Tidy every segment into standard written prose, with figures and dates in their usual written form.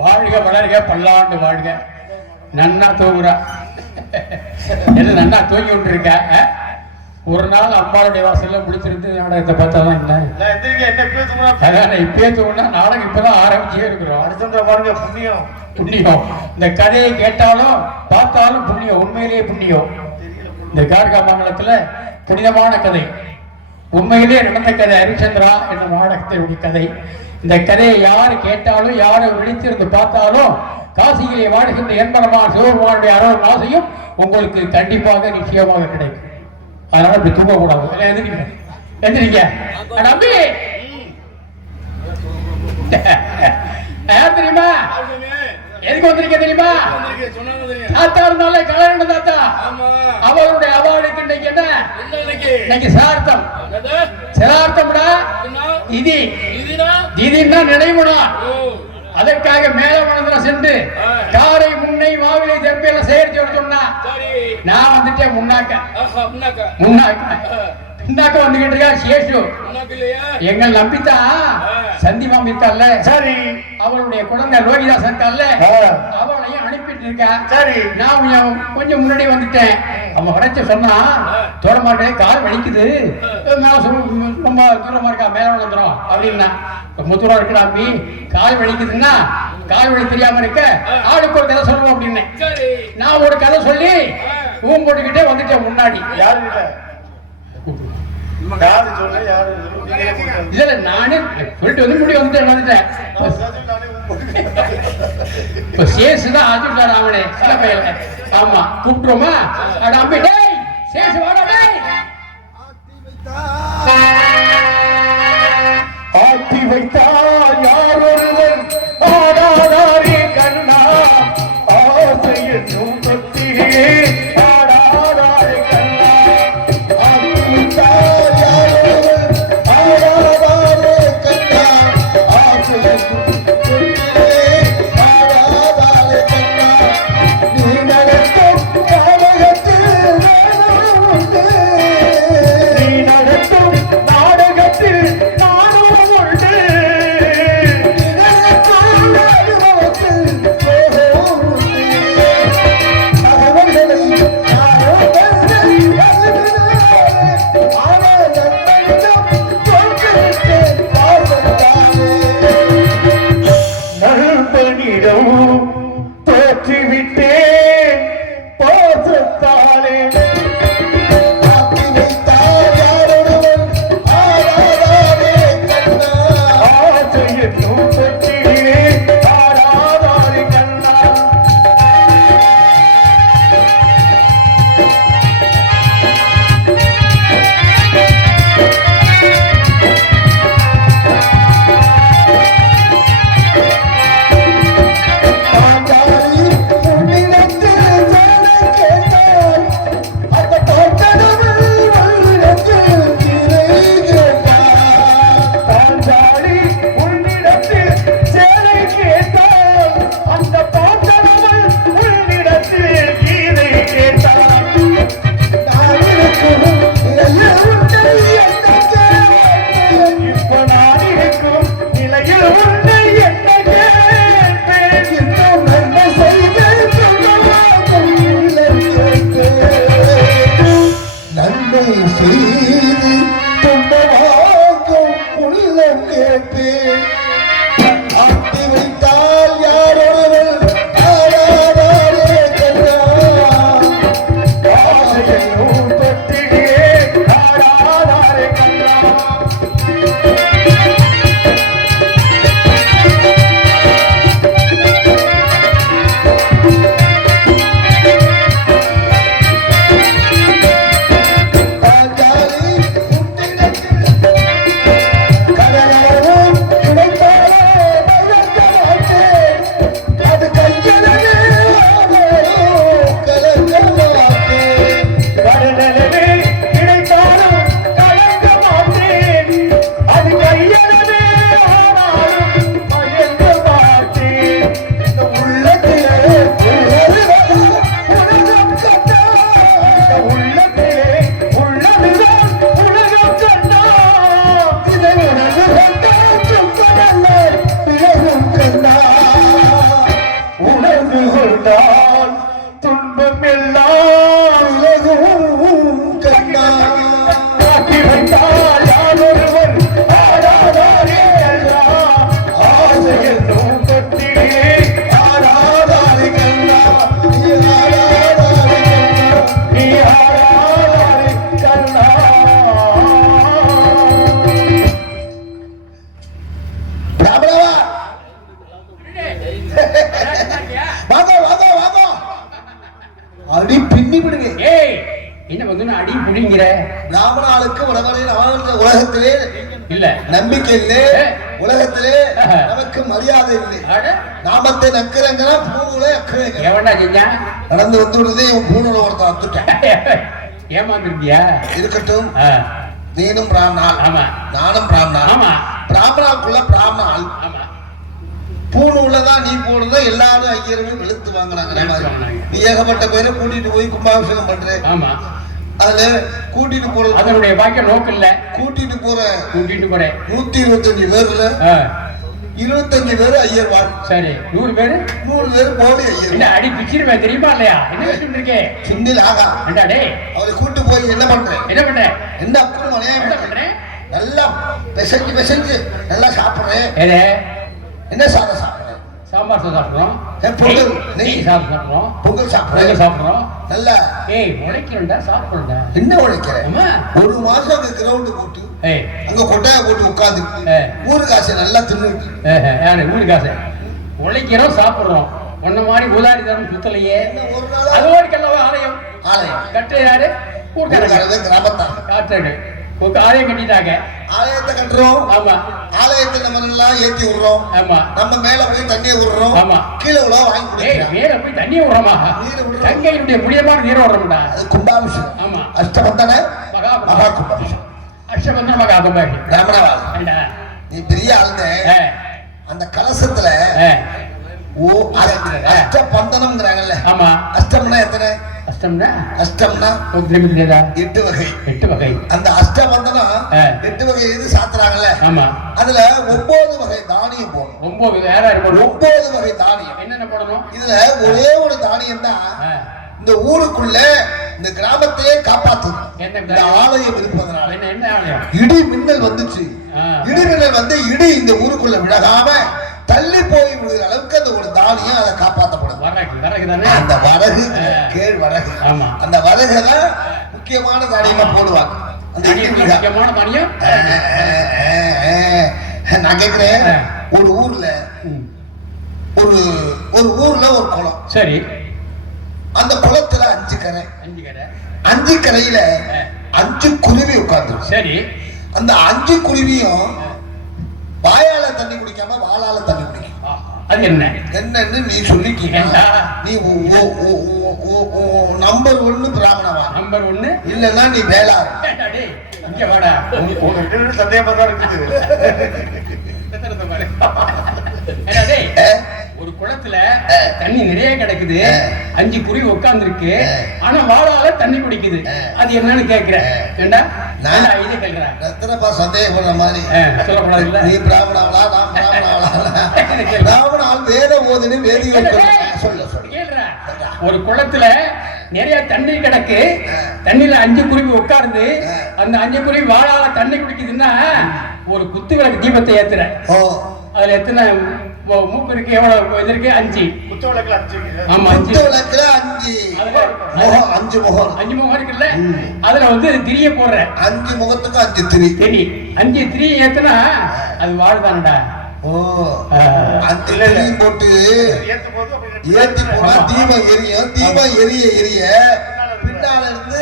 வாழ்க வளர்க பல்லாண்டு வாழ்க. நன்னா தூங்குறா. என்ன நன்னா தூங்கி விட்டு இருக்க. ஒரு நாள் அம்மாவுடைய வாசல்ல முடிச்சிருந்து நாடகத்தை பார்த்தாதான் என்ன இப்பயே தூங்கினா நாடகம் இப்பதான் ஆரம்பிச்சே இருக்கிறோம். அடுத்த பாருங்க புண்ணியம் புண்ணியம். இந்த கதையை கேட்டாலும் பார்த்தாலும் புண்ணியம், உண்மையிலேயே புண்ணியம். இந்த கார்கா மாநிலத்துல புனிதமான கதை, உண்மையிலேயே நடந்த கதை. ஹரிச்சந்திரா என்ற நாடகத்தினுடைய கதை. இந்த கதையை யாரு கேட்டாலும் யாரு விழித்திருந்து பார்த்தாலும் காசியிலே வாழ்கின்ற என்பரமான சிவபெருமானுடைய அருள் ஆசையும் உங்களுக்கு கண்டிப்பாக நிச்சயமாக கிடைக்கும். அதனால இப்படி தூங்கக்கூடாது. எந்திரிங்க எந்திரிங்க நம்பி. யார் தெரியுமா? எதுக்கு வந்திருக்க தெரியுமா? தாத்தா இருந்தாலே கல்யாண தாத்தா. அவருடைய அவளுக்கு இன்னைக்கு என்ன? இன்னைக்கு சார்த்தம். சிரார்த்தம்டா இது. இதுன்னா நினைவுடா. அதற்காக மேலமனத்துல சென்று காரை முன்னை மாவிலை தெற்பில சேர்த்து சொன்னா நான் வந்துட்டேன். முன்னாக்க வந்துகிட்டு இருக்கா சேஷு. எங்கள் நம்பித்தா சந்திமாம் இருக்கால, சரி, அவளுடைய குழந்தை லோகிதாஸ் இருக்கால, அவளையும் அனுப்பிட்டு இருக்கா. சரி, நான் கொஞ்சம் முன்னாடி வந்துட்டேன். அவன் வரைச்ச சொன்னா தோட மாட்டேன், கால் வலிக்குது, ரொம்ப தூரமா இருக்கா, மேல வந்துடும் அப்படின்னா. ரொம்ப தூரம் இருக்குடா அப்படி, கால் வலிக்குதுன்னா கால் வலி தெரியாம இருக்க ஆளுக்கு ஒரு கதை சொல்லுவோம் அப்படின்னு நான் ஒரு கதை சொல்லி ஊம் போட்டுக்கிட்டே வந்துட்டேன் முன்னாடி. யாருக்கிட்ட? இல்ல நானே சொல்லிட்டு வந்து முடி வந்துட்டேன். இப்ப சேசுதான் ஆச்சுட்டாரு அவனே சில பையல. ஆமா கூப்பிட்டுருமா? அம்பி டேய் சேசு வாடா டேய். ஆட்டி வைத்தார் யார் ஒருவர் ஆடாதாரே கண்ணா, ஆசை என்னும் தொட்டிலே ஆடாதாரே கண்ணா. ஆட்டி வைத்தார் யார் ஒருவர் ஆடாதாரே கண்ணா, ஆசை என்னும் தொட்டிலே ஆடாதாரே கண்ணா. நீ நடத்தும் நாடகத்தில் நானும் உண்டு, நீ நடத்தும் நாடகத்தில் வாங்க வாங்க வாங்க அடி பின்னி விடுங்க. ஏய் என்ன வந்து அடி புடிங்கிற? ராமனாளுக்கு உலகத்திலே இல்ல நம்பிக்கை இல்லை, உலகத்திலே நமக்கு மரியாதை இல்லை. நாமத்தை நக்கிறங்கன்னா பூணுல அக்கிறேங்க. எவன்டா செஞ்சா? நடந்து வந்து விடுறது இவன் பூணுல ஒருத்தன் வந்துட்டான். ஏமாந்துருக்கியா? இருக்கட்டும், நீனும் பிராமணால், ஆமா நானும் பிராமணால். ஆமா பிராமணாக்குள்ள பிராமணால், ஆமா பூணுள்ளதான் நீ போடுறதா எல்லாரும் ஐயர்களும் வெளுத்து வாங்கினாங்க. நீ ஏகப்பட்ட பேரை கூட்டிட்டு போய் கும்பாபிஷேகம் பண்ற. ஆமா அதுல கூட்டிட்டு போற அதனுடைய பாக்கிய நோக்கம் இல்ல. கூட்டிட்டு போறேன் 125 பேர்ல 25 பேர் ஐயர் வாழ். சரி 100 பேர் போலி ஐயர். என்ன அடி பிச்சிருவேன் தெரியுமா இல்லையா? என்ன வச்சுட்டு இருக்கே சின்னில் ஆகா என்னடே அவரை கூட்டு போய் என்ன பண்றேன் என்ன அப்புறம் என்ன பண்றேன்? நல்லா பிசைஞ்சு நல்லா சாப்பிடுறேன். என்ன சாதம் சாப்பிடுறேன்? சாம்பார் சாப்பிடுறோம், பொங்கல் நெய் சாப்பிடுறோம், பொங்கல் சாப்பிடுறோம். நல்லா உழைக்கிறேன்டா சாப்பிடுறா. என்ன உழைக்கிறேன்? ஒரு மாசம் அங்க கிரவுண்ட் போட்டு அங்க கொட்டாய போட்டு உட்காந்து ஊரு காசை நல்லா தின்னு. ஊரு காசை உழைக்கிறோம் சாப்பிடுறோம். ஒன்ன மாதிரி உதாரி தரம் சுத்தலையே. அது ஒரு கல்லவா ஆலயம் கட்டுற யாரு? கிராமத்தான் காற்று ஆலயம் கட்டிட்டாங்க. ஆலயத்தை கட்டுறோம். ஆமா ஆலயத்தை நம்ம எல்லாம் ஏத்தி விடுறோம். ஆமா நம்ம மேல போய் தண்ணியை விடுறோம். ஆமா கீழே உள்ள வாங்கி மேல போய் தண்ணியை விடுறோமா? கங்கையினுடைய முடியமான நீரை விடுறோம்டா. அது கும்பாபிஷேகம். ஆமா அஷ்டபந்தன மகா கும்பாபிஷேகம். அஷ்டபந்தன மகா கும்பாபிஷேகம். ராமணவாள் நீ பெரிய ஆளுங்க. அந்த கலசத்துல அஷ்டபந்தனம்ங்கறாங்கல்ல. ஆமா அஷ்டம்னா எத்தனை? அஷ்டம்னா 8 வகை. அந்த அஷ்டபந்தனம் 8 வகை இது சாத்துறாங்கல்ல. ஆமா அதுல 9 வகை தானியம் போடணும். 9 வகை தானியம் என்னென்ன போடணும்? இதுல ஒரே ஒரு தானியம் தான் இந்த ஊருக்குள்ள இந்த கிராமத்தையே காப்பாத்துது. இந்த ஆலயம் இருப்பதனால. என்ன ஆலயம்? இடி மின்னல் வந்துச்சு. இடி மின்னல் வந்து இடி இந்த ஊருக்குள்ள விழகாம தள்ளி போய் விடுகிற அளவுக்கு அந்த ஒரு தானியம் அதை காப்பாற்றப்படும். அந்த வரகு கேழ்வரகு. அந்த வரகுதான் முக்கியமான தானியமா போடுவாங்க. அந்த முக்கியமான தானியம். நான் கேட்கிறேன், ஒரு ஊர்ல ஒரு குளம். சரி, அந்த குளத்துல 5 கரை. 5 கரையில 5 குருவி உட்கார்ந்து. சரி, அந்த 5 குருவியும் வாயால தண்ணி குடிக்காம வாளால தண்ணி குடிக்கும். அது என்னன்னு நீ சொல்லிட்டீங்க. நீ நம்பர் 1 பிராமணவா? நம்பர் 1 இல்லன்னா நீ வேளாண். இங்க வாடா, சந்தேகமா தான் இருக்குது. ஒரு குளத்துல தண்ணி நிறைய கிடக்குது, 5 குருவி உட்கார்ந்து இருக்கு, ஆனா வாழால தண்ணி குடிக்குது. அது என்னன்னு கேக்குறேன். ஏண்டா நான் இதை கேக்குறேன். எத்தனைப்பா சந்தேகப்படுற மாதிரி சொல்லக்கூடாது இல்ல. நீ பிராமணாவளா நான் பிராமணாவளா? பிராமணால் வேத ஓதுன்னு வேதியை சொல்ல கேள்ற. ஒரு குளத்துல நிறைய தண்ணி கிடக்கு, தண்ணியில 5 குருவி உட்கார்ந்து, அந்த 5 குருவி வாழால தண்ணி குடிக்குதுன்னா ஒரு குத்து விளக்கு தீபத்தை ஏத்துற. அதுல எத்தனை மூக்கு இருக்கு? எவ்வளவு இது இருக்கு? 5. குத்து விளக்குல 5. ஆமா, 5 விளக்குல 5 முகம் இருக்குல்ல. அதுல வந்து திரிய போடுற. 5 முகத்துக்கு 5 திரி. 5 திரி ஏத்துனா அது வாழ்தானடா. அந்த போட்டு ஏத்தி போனா தீபம் எரியும். தீபம் எரிய பின்னால இருந்து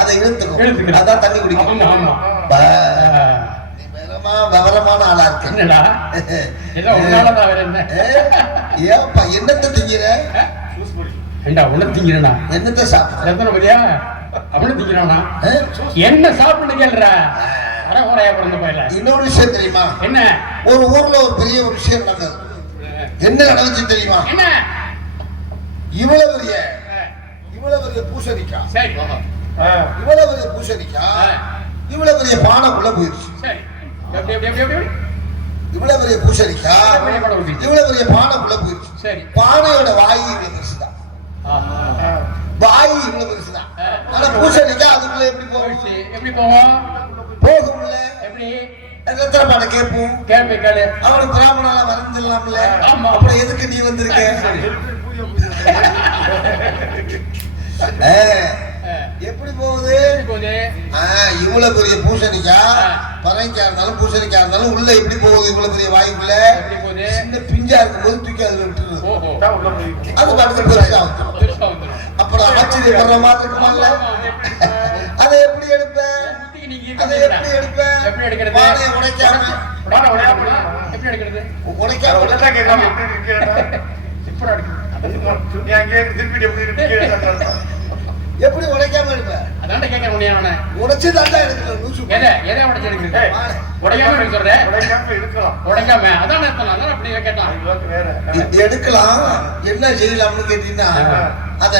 அதை இழுத்துக்கும். அதான் தண்ணி குடிக்கும். விவரமான ஆளா இருக்கு. ஏப்பா என்னத்தை திங்கிற? என்னத்தை சாப்பிடுற? என்ன சாப்பிட்டு கேள்ற? இன்னொரு விஷயம் தெரியுமா? என்ன? ஒரு ஊர்ல ஒரு பெரிய ஒரு விஷயம் நடந்தது. என்ன நடந்துச்சு தெரியுமா? இவ்வளவு பெரிய பூசணிக்கா, இவ்வளவு பெரிய பானைக்குள்ள போயிடுச்சு. இவ்வளவு பெரிய பூசணிக்கா, இவ்வளவு பெரிய பானைக்குள்ள போயிடுச்சு. பானையோட வாய் இவ்வளவு பெருசுதான். வாய் இவ்வளவு பெருசுதான். ஆனா பூசணிக்கா அதுக்குள்ள எப்படி போகும்? போகும்ல. எப்படி எத்தனை பானை கேட்போம்? அவனுக்கு பிராமணால வரைஞ்சிடலாம்ல. அப்புறம் எதுக்கு நீ வந்திருக்க? எப்படி போகுது? இவ்வளவு பெரிய பூசணிக்கா பரங்கிக்கா இருந்தாலும் பூசணிக்கா இருந்தாலும் உள்ள எப்படி போகுது? இவ்வளவு பெரிய வாய்க்குள்ள சின்ன பிஞ்சா இருக்கும்போது தூக்கி அதுல விட்டுருது. அது பாட்டுக்கு பெருசா வந்துடும். அப்புறம் ஆச்சரிய வர்ற மாதிரி இருக்குமால. அதை எப்படி எடுப்ப? அதை எப்படி எடுப்ப? பானையை உடைக்காம எப்படி உடைக்காம இருப்ப? அதான் கேட்க முடியாது. உடைச்சு தாண்டா எடுக்கணும். எதை உடைச்சு எடுக்கிறது? உடைக்காம சொல்றேன். உடைக்காம அதான் அப்படி கேட்கலாம். எடுக்கலாம். என்ன செய்யலாம்னு கேட்டீங்கன்னா அத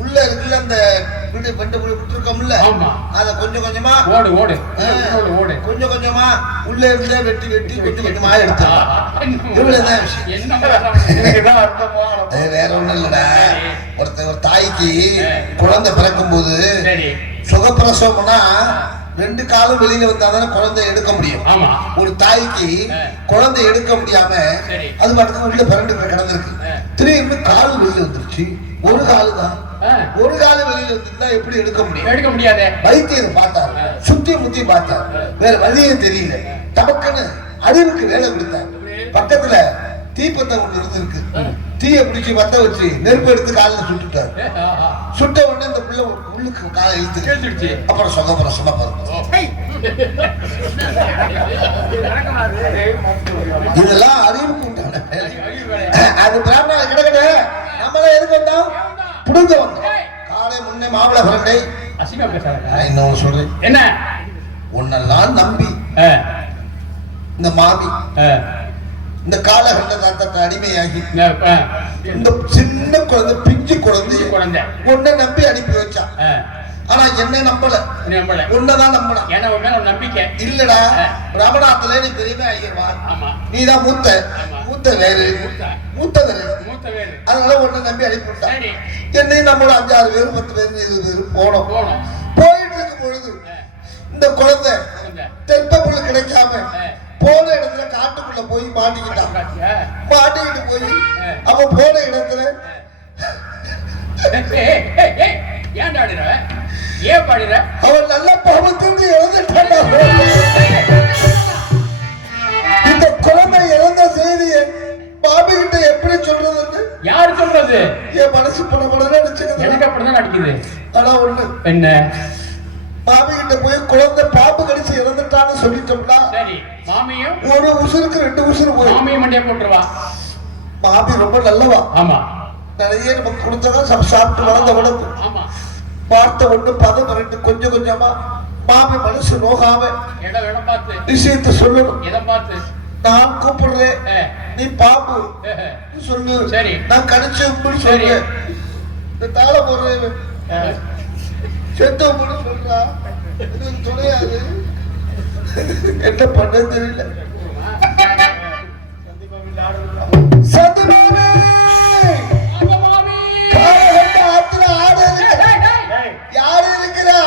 உள்ள இருக்குல்ல அந்த வீடு பண்டு விட்டுருக்கோம்ல, அத கொஞ்சம் கொஞ்சமா ஓடு கொஞ்சம் கொஞ்சமா உள்ள இருந்த வெட்டி வெட்டி கொஞ்சம் கொஞ்சமா எடுத்துடலாம். இவ்வளவுதான் விஷயம். வேற ஒண்ணும் இல்லடா. ஒரு தாய்க்கு குழந்தை பிறக்கும் போது சுகப்பிரசவம்னா 2 காலும் வெளியில வந்தாதானே குழந்தை எடுக்க முடியும். ஒரு தாய்க்கு குழந்தை எடுக்க முடியாம அது பாட்டுக்கு உள்ள பிறண்டு கிடந்திருக்கு. திரும்பி கால் வெளியில வந்துருச்சு. ஒரு காலு தான். ஒரு கால வெளியில வந்துருந்தா எப்படி எடுக்க முடியும்? எடுக்க முடியாது. வைத்தியர் பார்த்தாரு, சுத்தி முத்தி பார்த்தாரு, வேற வழியே தெரியல. டபக்குன்னு அறிவுக்கு வேலை கொடுத்தாரு. பக்கத்துல தீப்பத்தை ஒண்ணு இருந்திருக்கு. தீய பிடிச்சி வத்த வச்சு நெருப்பு எடுத்து காலில் சுட்டுட்டாரு. சுட்ட உடனே இந்த பிள்ளை உள்ளுக்கு காலை இழுத்துச்சு. அப்புறம் சொகப்புறம் சுமப்பாரு. இதெல்லாம் அறிவுக்கு உண்டான வேலை. அது பிராமண கிடக்கட நம்மள எதுக்கு வந்தோம்? புடுங்க வந்தோம். காலை முன்னே மாவுளை பிரண்டை அசிங்கமா பேசுறாங்க. இன்னொன்னு சொல்றேன். என்ன? உன்னெல்லாம் நம்பி இந்த மாமி இந்த காலகட்டத்தை அடிமையாகி இந்த சின்ன குழந்தை பிஞ்சு குழந்தை உன்னை நம்பி அனுப்பி வச்சான். ஆனா என்ன நம்பல, உன்னதான் நம்பலாம். நம்பிக்கை இல்லடா. ரமணாத்துல நீ பெரியமே ஐயர்வா, நீதான் மூத்த வேறு. அதனால உன்னை நம்பி அனுப்பிவிட்டான். என்னையும் நம்மள 5-6 பேர் 10 பேர் 20 பேர் போனோம். போயிட்டு இருக்கும் பொழுது இந்த குழந்தை தெற்பப்புள்ள கிடைக்காம போன இடத்துல காட்டுக்குள்ள போய் மாட்டிக்கிட்டான். மாட்டிக்கிட்டு போய் அவன் போன இடத்துல அவன் நல்ல பாவத்திலிருந்து இறந்துட்டான். இந்த குழந்தை இறந்த செய்தியை பாபி கிட்ட எப்படி சொல்றதுன்னு யாரு சொல்றது? என் மனசு படப்பட நினைச்சுக்கிறது. எனக்கு அப்படிதான் நடிக்குது. ஆனா ஒண்ணு என்ன, மாமி கிட்ட போய் குழந்தை பாம்பு கடிச்சு இறந்துட்டான்னு சொல்லிட்டோம்னா சரி, மாமியும் ஒரு உசுருக்கு 2 உசுறு போய் மாமியும் மண்டியா போட்டுருவா. மாமி ரொம்ப நல்லவா. ஆமா, நிறைய நமக்கு கொடுத்ததான் சாப்பிட்டு வளர்ந்த உடம்பு. ஆமா, வார்த்தை ஒண்ணு பதம் 2 கொஞ்சம் கொஞ்சமா மாமி மனசு நோகாம இடம் பார்த்து விஷயத்தை சொல்லணும். இதை பார்த்து நான் கூப்பிடுறேன், நீ பாம்பு சொல்லு. சரி, நான் கடிச்சு சொல்றேன். இந்த தாளை போடுறேன் செத்த சொல்றா. துணையாது என்ன பண்ண தெரியல. ஆத்துல ஆடு யாரு இருக்கிறா?